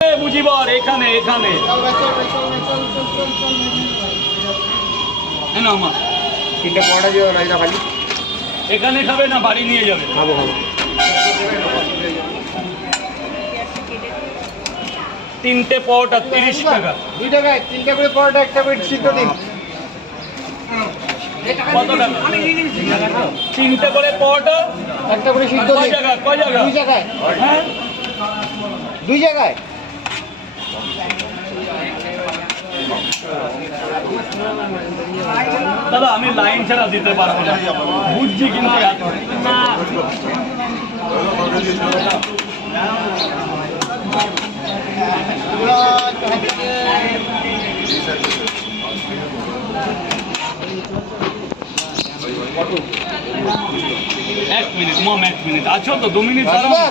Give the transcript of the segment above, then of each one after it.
বুঝিবার এখানে এখানে আমার তিনটে পরোটা দিও রাজদা খালি। এখানে খাবে না বাড়ি নিয়ে যাবে? খাবো খাবো। তিনটে পরোটা 30 টাকা। 2 টাকায় তিনটে করে পরোটা, একটা করে সিদ্ধ দিন। কত টাকা? তিনটে করে পরোটা, একটা করে সিদ্ধ কয় দিন। জায়গা কয় জায়গা? 2 জায়গায়। হ্যাঁ 2 জায়গায়। দাদা আমি লাইন ছাড়া দিতে পারবো না, বুঝছি কিন্তু এক মিনিট মম, 1 মিনিট আছো তো? 2 মিনিট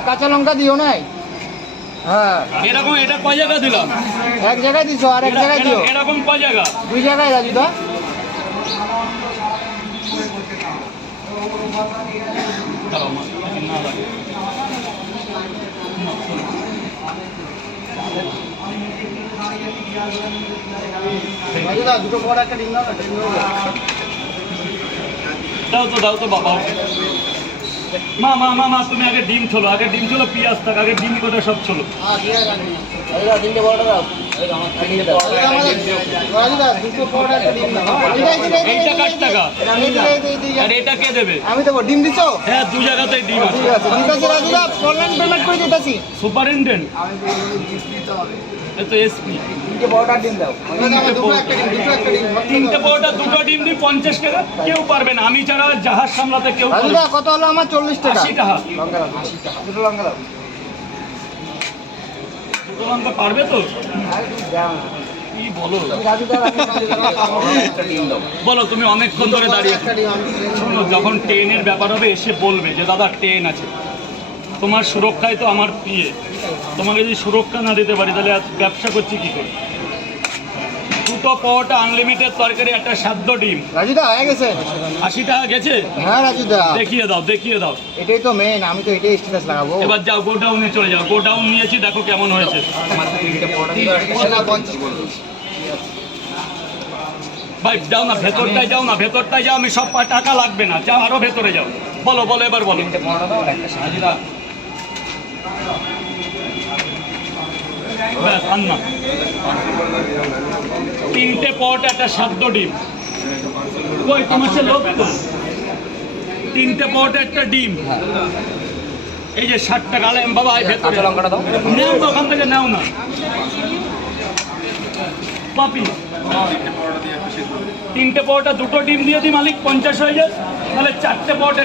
কাঁচা লঙ্কা দিও নাই। হ্যাঁ এরকম এটা কয় জায়গা দিলাম? এক জায়গায় দিছো আর এক জায়গায় দিও। এরকম কয় জায়গা? 2 জায়গায় রাজুদা। রাজুদা দুটো পরোটা একটা ডিম দাও না। দাও তো বাবা। মা মা মা মা তুমি আগে ডিম ছোলো, আগে ডিম ছোলো, পেঁয়াজ থাক, আগে ডিম করে সব ছোলো। তিনটে পরোটা দাও। রাজুদা দুটো পরোটা একটা ডিম দাও। এইটা কার টাকা? আর এটা কে দেবে? আমি দেবো। ডিম দিছো? হ্যাঁ 2 জায়গাতেই ডিম আছে। ঠিক আছে ঠিক আছে রাজুদা, অনলাইন পেমেন্ট করে দিতেছি। সুপারিনটেন্ডেন্ট এ তো এসপি। তিনটে পরোটা ডিম দাও। তিনটে পরোটা 2টো ডিম দিই 50 টাকা। কেউ পারবে না, আমি ছাড়া জাহাজ সামলাতে কেউ পারবে রাজুদা না। কত হলো আমার? 40 টাকা। 80 টাকা। লঙ্কা দাও 80 টাকা। দুটো লঙ্কা দাও। দুটো লঙ্কা পারবে তো? দাও না। কি বলো রাজুদা একটা ডিম দাও। বলো, তুমি অনেকক্ষণ ধরে দাঁড়িয়ে আছো। শোনো, যখন ট্রেনের ব্যাপার হবে এসে বলবে যে দাদা ট্রেন আছে। তোমার সুরক্ষায় তো আমার প্রিয়, তোমাকে যদি সুরক্ষা না দিতে পারি তাহলে ব্যবসা করছি কি করে? 2টো পরোটা, আনলিমিটেড তরকারি, একটা সাদ্য ডিম। রাজুদা হয়ে গেছে। 80 টাকা গেছে? হ্যাঁ রাজুদা দেখিয়ে দাও দেখিয়ে দাও। এটাই তো মেন, আমি তো এটাই স্ট্যাটাস লাগাবো। এবার যাও গোডাউনে চলে যাও। গোডাউন নিয়েছি, দেখো কেমন হয়েছে। ভাই যাও না ভেতরটায়, যাও না ভেতরটায় যাও। আমি সব টাকা লাগবে না, যাও আরো ভেতরে যাও। বলো বলো এবার বলো। ব্যাস আন না। 3টে পরোটা, একটা সাদ্য ডিম। কই তোমার সে লোক তো? 3টে পরোটা, একটা ডিম। এই যে 60 টাকা। বাবা ভেতরে লঙ্কাটা দাও। নেও তো, ওখান থেকে নেও না পাপি। 3টে পরোটা 2টো ডিম দিয়ে দিই মালিক, 50 হয়ে যায়। তাহলে 4টে পরোটা